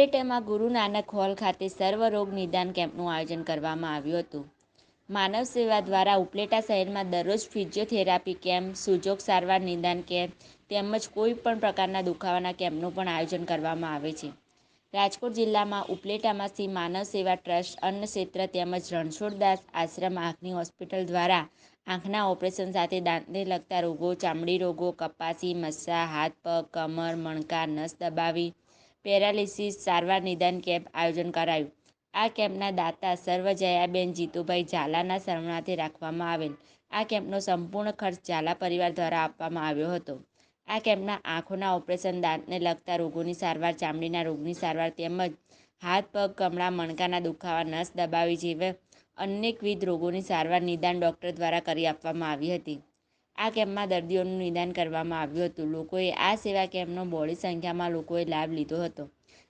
ઉપલેટામાં Guru Nanak hall ખાતે સર્વરોગ નિદાન કેમ્પનું આયોજન કરવામાં આવ્યું હતું. માનવ સેવા દ્વારા ઉપલેટા શહેરમાં દરરોજ ફિઝિયોથેરાપી કેમ્પ, સુજોગ સારવાર નિદાન કેમ્પ તેમજ કોઈ પણ પ્રકારના દુખાવાના કેમ્પનું પણ આયોજન કરવામાં આવે છે. રાજકોટ જિલ્લામાં ઉપલેટામાં શ્રી માનવ સેવા ટ્રસ્ટ, અન્ન ક્ષેત્ર તેમજ રણછોડદાસ આશ્રમ આંખની હોસ્પિટલ દ્વારા આંખના ઓપરેશન સાથે દાંતને લગતા રોગો, ચામડી રોગો, કપાસી, મસ્સા, હાથ પગ, કમર મણકા નસ દબાવી પેરાલિસિસ સારવાર નિદાન કેમ્પ આયોજન કરાયું. આ કેમ્પના દાતા સર્વજયાબેન જીતુભાઈ ઝાલાના શરણાથી રાખવામાં આવેલ. આ કેમ્પનો સંપૂર્ણ ખર્ચ ઝાલા પરિવાર દ્વારા આપવામાં આવ્યો હતો. આ કેમ્પના આંખોના ઓપરેશન દાંતને લગતા રોગોની સારવાર, ચામડીના રોગની સારવાર તેમજ હાથ, પગ, કમળા, મણકાના દુખાવા, નસ દબાવી જેવા અનેકવિધ રોગોની સારવાર નિદાન ડૉક્ટર દ્વારા કરી આપવામાં આવી હતી. આ કેમ્પમાં દર્દીઓનું નિદાન કરવામાં આવ્યું હતું. લોકોએ આ સેવા કેમ્પનો બહોળી સંખ્યામાં લોકોએ લાભ લીધો હતો.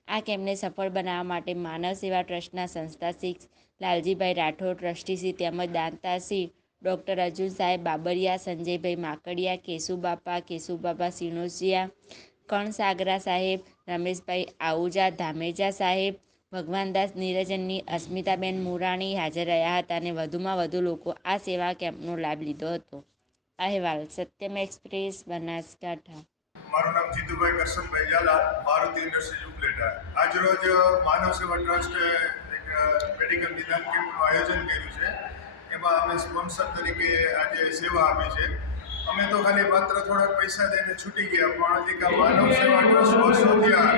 આ કેમ્પને સફળ બનાવવા માટે માનવ સેવા ટ્રસ્ટના સંસ્થા શિક્ષ લાલજીભાઈ રાઠોડ ટ્રસ્ટીશ્રી તેમજ દાંતાશ્રી ડૉક્ટર અર્જુન સાહેબ બાબરિયા, સંજયભાઈ માકડિયા, કેશુબાપા કેશુબાપા સિનોસિયા, કણસાગરા સાહેબ, રમેશભાઈ આહુજા ધામેજા સાહેબ, ભગવાનદાસ નિરજનની અસ્મિતાબેન મુરાણી હાજર રહ્યા હતા અને વધુમાં વધુ લોકો આ સેવા કેમ્પનો લાભ લીધો હતો. અહેવાલ, સત્યમ એક્સપ્રેસ, બનાસકાંઠા. મારું નામ જીતુભાઈ કરશનભાઈ ઝાલા, મારુતિ ઇન્ડસ્ટ્રીઝ ઉપલેટા. આજરોજ માનવ સેવા ટ્રસ્ટે એક મેડિકલ નિદાન કેમ્પનું આયોજન કર્યું છે. એમાં અમે સ્પોન્સર તરીકે આજે સેવા આપી છે. અમે તો ખાલી માત્ર થોડાક પૈસા દઈને છૂટી ગયા, પણ એક માનવ સેવા ટ્રસ્ટ વર્ષોથી આ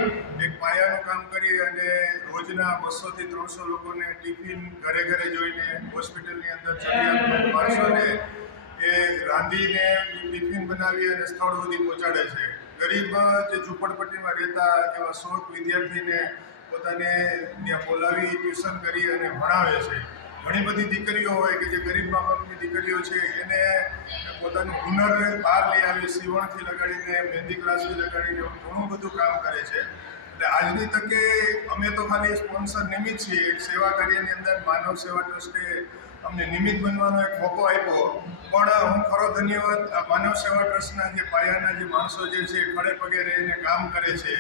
એક પાયાનું કામ કરી અને રોજના બસોથી ત્રણસો લોકોને ટિફિન ઘરે ઘરે જોઈને હોસ્પિટલની અંદર જરૂરિયાતમંદ માણસોને એ રાંધીને ટિફિન બનાવી અને સ્થળ સુધી પહોંચાડે છે. ગરીબ જે ઝૂંપડપટ્ટીમાં રહેતા એવા શોખ વિદ્યાર્થીને પોતાને ત્યાં બોલાવી, ટ્યુશન કરી અને ભણાવે છે. ઘણી બધી દીકરીઓ હોય કે જે ગરીબ મા બાપની દીકરીઓ છે, એને પોતાનું હુનર બહાર લઈ આવી, સીવણથી લગાડીને, મહેંદી ક્લાસથી લગાડીને ઘણું બધું કામ કરે છે. એટલે આજની તકે અમે તો ખાલી સ્પોન્સર નિમિત્ત છીએ. એક સેવા કાર્યની અંદર માનવ સેવા ટ્રસ્ટે અમને નિમિત્ત બનવાનો એક મોકો આપ્યો. પણ હું ખરો ધન્યવાદ આ માનવ સેવા ટ્રસ્ટના જે પાયાના જે માણસો જે છે ખડે પગે રહીને કામ કરે છે.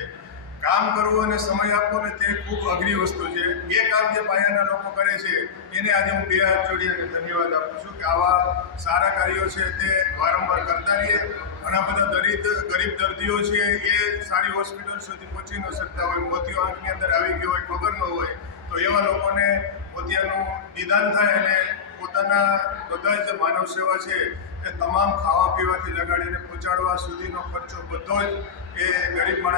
કામ કરવું અને સમય આપવો ને તે ખૂબ અઘરી વસ્તુ છે. એ કામ જે પાયાના લોકો કરે છે, એને આજે હું બે હાથ જોડી અને ધન્યવાદ આપું છું કે આવા સારા કાર્યો છે તે વારંવાર કરતા રહીએ. ઘણા બધા દરિદ ગરીબ દર્દીઓ છે એ સારી હોસ્પિટલ સુધી પહોંચી ન શકતા હોય, મોતીઓ આંખની અંદર આવી ગયો હોય, ખબર ન હોય, તો એવા લોકોને મોતિયાનું નિદાન થાય અને પોતાના બધા જ માનવ સેવા છે એ તમામ ખાવા પીવાથી લગાડીને પહોંચાડવા સુધીનો ખર્ચો બધો જ એ ગરીબ માણસ